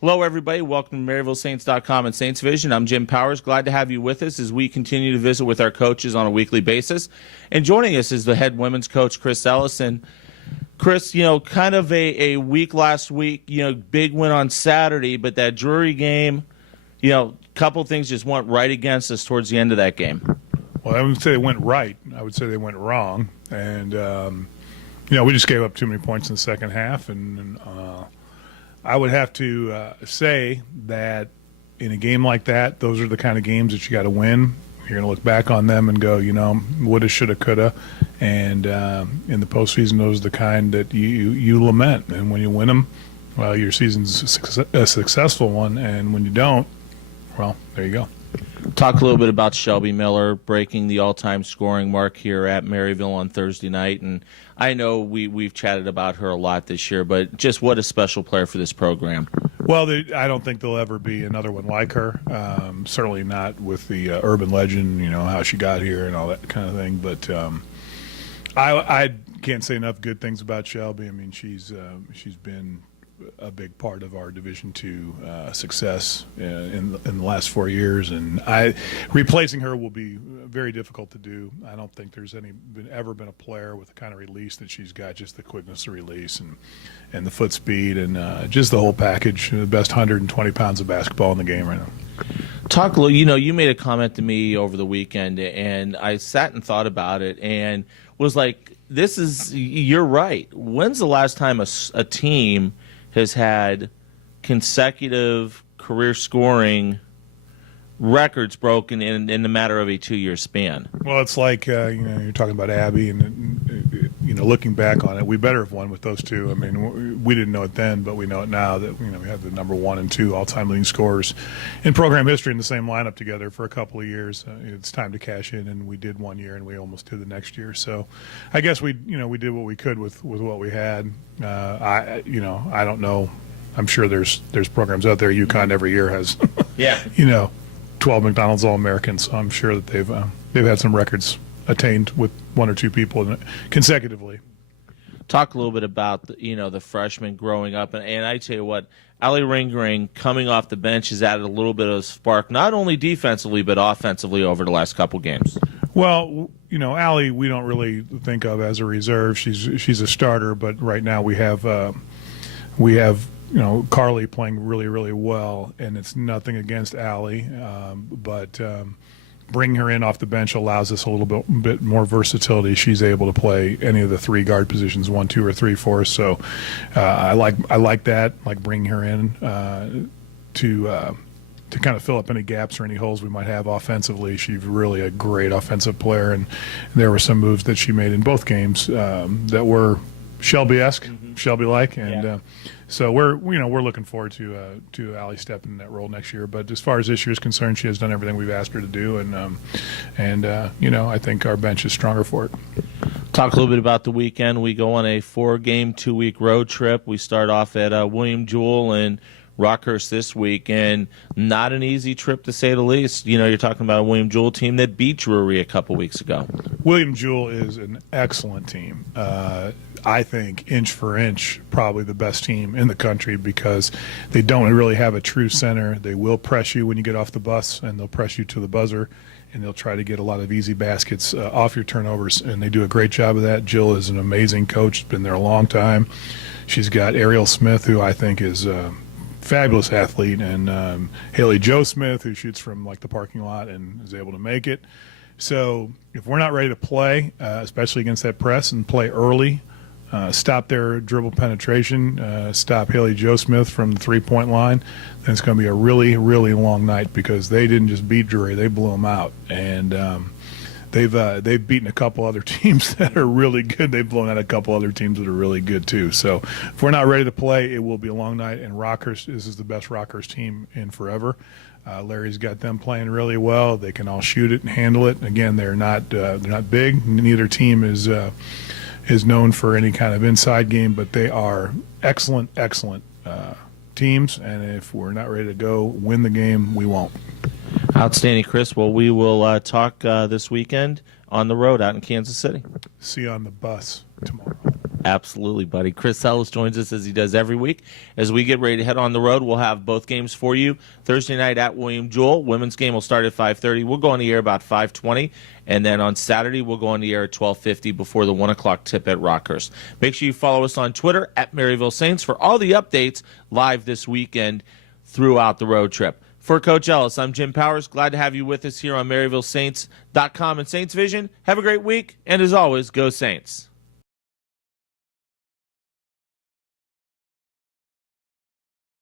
Hello, everybody. Welcome to MaryvilleSaints.com and Saints Vision. I'm Jim Powers. Glad to have you with us as we continue to visit with our coaches on a weekly basis. And joining us is the head women's coach, Chris Ellis. And Chris, kind of a week last week, big win on Saturday, but that Drury game, couple things just went right against us towards the end of that game. Well, I wouldn't say they went right. I would say they went wrong. And, we just gave up too many points in the second half. And I would have to say that in a game like that, those are the kind of games that you got to win. You're going to look back on them and go, woulda, shoulda, coulda. And in the postseason, those are the kind that you lament. And when you win them, well, your season's a successful one. And when you don't, well, there you go. Talk a little bit about Shelby Miller breaking the all-time scoring mark here at Maryville on Thursday night. And I know we've chatted about her a lot this year, but just what a special player for this program. Well, I don't think there'll ever be another one like her. Certainly not with the urban legend, how she got here and all that kind of thing. But I can't say enough good things about Shelby. I mean, she's been a big part of our Division II success in the last 4 years, and replacing her will be very difficult to do. I don't think there's ever been a player with the kind of release that she's got, just the quickness of release and the foot speed and just the whole package. The best 120 pounds of basketball in the game right now. Talk a little. You made a comment to me over the weekend, and I sat and thought about it, and was like, you're right. When's the last time a team has had consecutive career scoring records broken in the matter of a 2-year span? Well, it's like you're talking about Abby, and looking back on it, we better have won with those two. I mean, we didn't know it then, but we know it now that we have the number 1 and 2 all-time leading scorers in program history in the same lineup together for a couple of years. It's time to cash in, and we did 1 year, and we almost did the next year. So, I guess we did what we could with what we had. I don't know. I'm sure there's programs out there. UConn every year has, 12 McDonald's All-Americans. So I'm sure that they've had some records attained with 1 or 2 people consecutively. Talk a little bit about the freshmen growing up, and I tell you what, Allie Ringring coming off the bench has added a little bit of spark, not only defensively but offensively over the last couple games. Well, Allie, we don't really think of as a reserve. She's a starter, but right now we have Carly playing really, really well, and it's nothing against Allie, but bringing her in off the bench allows us a little bit more versatility. She's able to play any of the 3 guard positions, 1, 2, or 3 for us. So I like that, like bringing her in to kind of fill up any gaps or any holes we might have offensively. She's really a great offensive player, and there were some moves that she made in both games that were Shelby-esque, Shelby-like, and so we're looking forward to Allie stepping in that role next year. But as far as this year is concerned, she has done everything we've asked her to do, and I think our bench is stronger for it. Talk a little bit about the weekend. We go on a 4-game, 2-week road trip. We start off at William Jewell and Rockhurst this week, and not an easy trip to say the least. You're talking about a William Jewell team that beat Drury a couple weeks ago. William Jewell is an excellent team. I think inch for inch probably the best team in the country because they don't really have a true center. They will press you when you get off the bus, and they'll press you to the buzzer, and they'll try to get a lot of easy baskets off your turnovers, and they do a great job of that. Jill is an amazing coach. She's been there a long time. She's got Ariel Smith, who I think is fabulous athlete, and Haley Joe Smith, who shoots from like the parking lot and is able to make it. So if we're not ready to play, especially against that press, and play early, stop their dribble penetration, stop Haley Joe Smith from the 3-point line, then it's going to be a really, really long night because they didn't just beat Drury, they blew them out. And they've beaten a couple other teams that are really good. They've blown out a couple other teams that are really good too. So if we're not ready to play, it will be a long night. And Rockhurst, this is the best Rockhurst team in forever. Larry's got them playing really well. They can all shoot it and handle it. Again, they're not big. Neither team is known for any kind of inside game, but they are excellent teams. And if we're not ready to go win the game, we won't. Outstanding, Chris. Well, we will talk this weekend on the road out in Kansas City. See you on the bus tomorrow. Absolutely, buddy. Chris Ellis joins us as he does every week. As we get ready to head on the road, we'll have both games for you. Thursday night at William Jewell. Women's game will start at 5:30. We'll go on the air about 5:20. And then on Saturday, we'll go on the air at 12:50 before the 1 o'clock tip at Rockhurst. Make sure you follow us on Twitter at Maryville Saints for all the updates live this weekend throughout the road trip. For Coach Ellis, I'm Jim Powers. Glad to have you with us here on MaryvilleSaints.com and Saints Vision. Have a great week. And as always, go Saints.